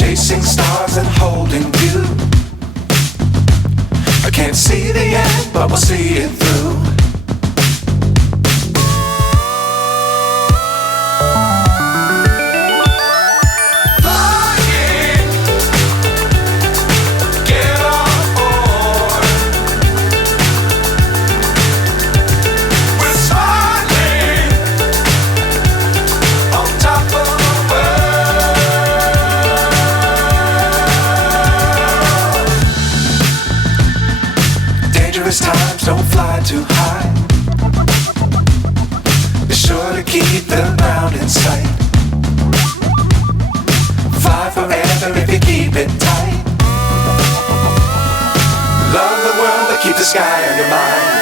chasing stars and holding you. I can't see the end, but we'll see it through. Times don't fly too high. Be sure to keep the ground in sight. Fly forever if you keep it tight. Love the world but keep the sky on your mind.